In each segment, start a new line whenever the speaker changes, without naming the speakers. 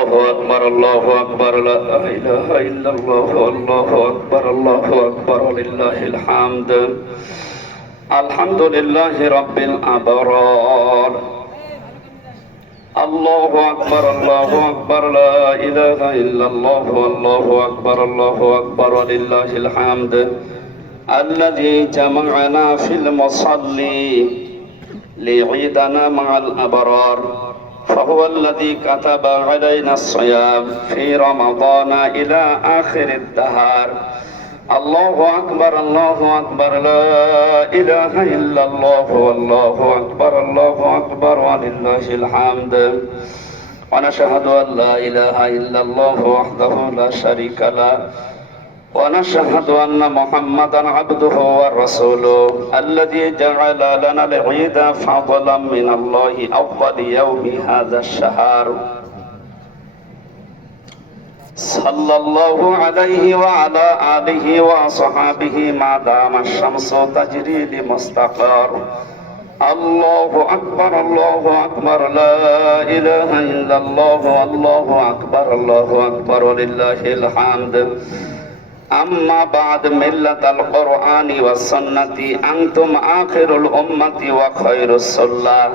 الله أكبر الله أكبر لا إله إلا الله الله أكبر الله أكبر لله الحمد الحمد لله رب الأبرار الله أكبر الله أكبر لا إله إلا الله الله أكبر الله أكبر لله الحمد الذي جمعنا في المصلي ليعيدنا مع الأبرار فهو الذي كتب علينا الصيام في رمضان إلى آخر الدهر الله أكبر الله أكبر لا إله إلا الله والله أكبر الله أكبر ولله الحمد ونشهد أن لا إله إلا الله وحده لا شريك له ونشهد أن محمدا عبده ورسوله الذي جعل لنا العيد فضلا من الله أفضل يوم هذا الشهر صلى الله عليه وعلى آله وصحابه ما دام الشمس تجري لمستقر الله أكبر الله أكبر لا إله إلا الله الله أكبر الله أكبر, الله أكبر لله الحمد أما بعد ملة القرآن والسنة أنتم آخر الأمة وخير الصلاة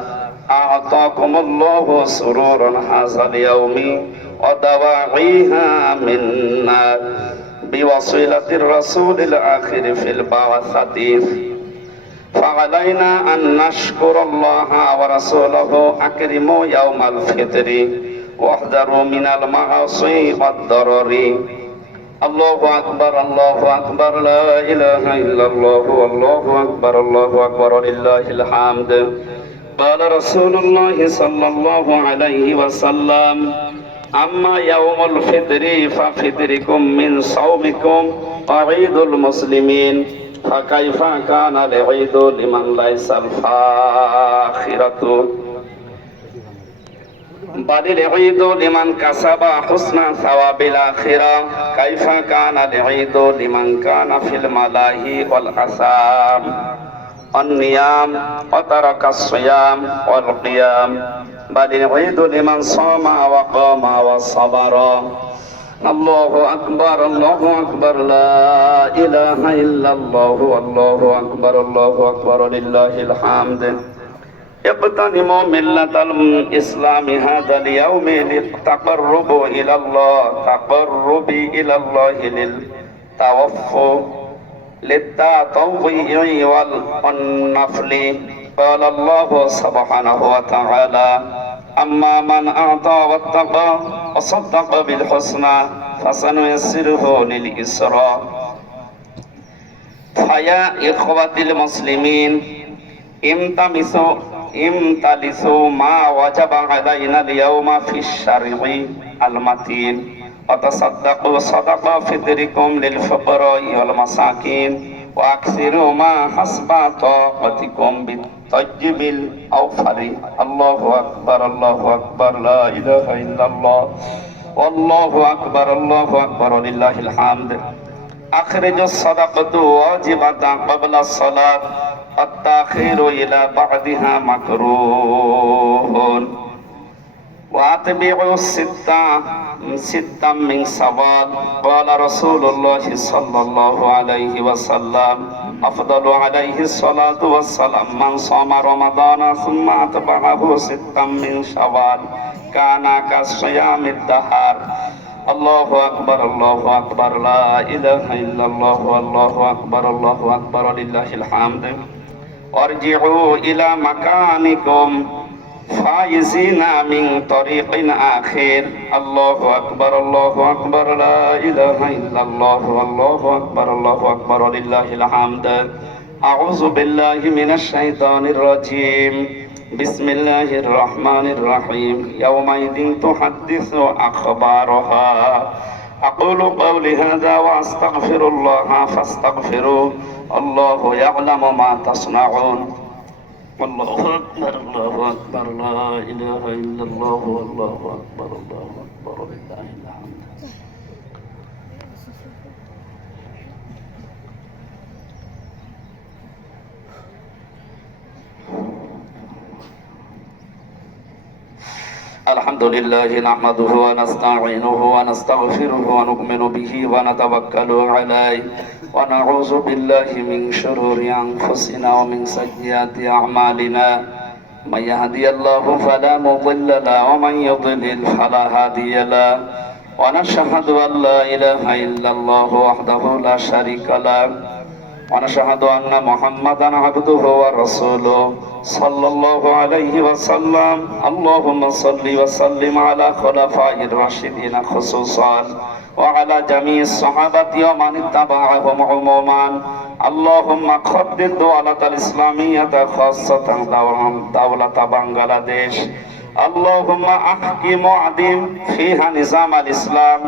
أعطاكم الله سرورا هذا اليوم ودواعيها منا بوصيلة الرسول الآخر في البعثة فعلينا أن نشكر الله ورسوله أكرموا يوم الفطر واحذروا من المعاصي والضرر الله أكبر الله أكبر لا إله إلا الله والله أكبر, أكبر الله أكبر لله الحمد قال رسول الله صلى الله عليه وسلم أما يوم الفطر ففطركم من صومكم وعيد المسلمين فكيف كان العيد لمن ليس الفاخرة badil li li idu liman kasaba husna sawabil akhirah kaifa kana li idu liman kana fil malahi wal asam an-niyam wa taraka as-siyam wal qiyam badil li li idu liman sama wa qama wa sabara Allahu Akbar, Allahu Akbar, La ilaha illallah, Allahu Akbar, Allahu Akbar, Lillahi alhamdulillah. ابتني مملة الإسلام هذا اليوم للتقرب إلى الله تقرب إلى الله للتوفى للتطوع والنفل قال الله سبحانه وتعالى أما من أعطى واتقى وصدق بالحسنى فسنيسره للإسراء فيا إخوة المسلمين إن تمسوا امتلسوا ما وجب علينا اليوم في الشرع المتين وتصدقوا صدق فطركم للفقراء والمساكين واكثروا ما حسب طاقتكم بالطيب الاوفر الله اكبر الله اكبر لا اله الا الله والله اكبر الله اكبر ولله الحمد أخرج الصدقه واجبه قبل الصلاه التاخير الى بعدها مكروه واتبعوا ستا ستا من سوال قال رسول الله صلى الله عليه وسلم افضل عليه الصلاه والسلام من صام رمضان ثم اتبعه ستا من شوال كان كصيام الدهر الله اكبر الله اكبر لا اله الا الله الله اكبر الله اكبر, الله أكبر. الله أكبر. لله الحمد ارجعوا الى مكانكم فايزين من طريق اخر الله اكبر الله اكبر لا اله الا الله الله اكبر الله اكبر, الله أكبر، لله الحمد اعوذ بالله من الشيطان الرجيم بسم الله الرحمن الرحيم يومئذ تحدث اخبارها أقول قولي هذا وأستغفر الله فاستغفروا الله يعلم ما تصنعون الله أكبر الله أكبر لا إله إلا الله والله أكبر الله أكبر لله الحمد لله نحمده ونستعينه ونستغفره ونؤمن به ونتوكل عليه ونعوذ بالله من شرور انفسنا ومن سيئات اعمالنا من يهدي الله فلا مضل له ومن يضلل فلا هادي له ونشهد ان لا اله الا الله وحده لا شريك له ونشهد أن محمدا عبده ورسوله صلى الله عليه وسلم اللهم صل وسلم على خلفاء الراشدين خصوصا وعلى جميع الصحابة ومن اتبعهم عموما اللهم خد الدولة الإسلامية خاصة دولة بنغلاديش اللهم احكي وعدم فيها نظام الاسلام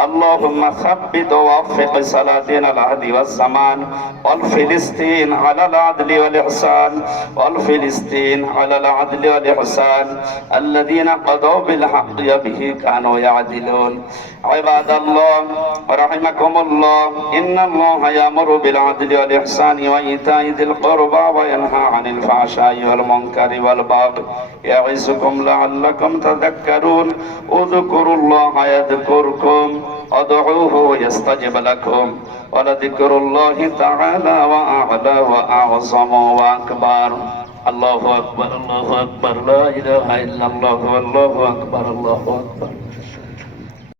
اللهم ثبت ووفق سلاطين العهد والزمان والفلسطين على العدل والاحسان والفلسطين على العدل والاحسان الذين قضوا بالحق به كانوا يعدلون عباد الله رحمكم الله ان الله يامر بالعدل والاحسان وايتاء ذي القربى وينهى عن الفحشاء والمنكر والبغي يعزكم لا لعلكم تذكرون اذكروا الله يذكركم ادعوه يستجب لكم ولذكر الله تعالى واعلى واعظم واكبر الله اكبر الله اكبر لا اله الا الله والله اكبر الله اكبر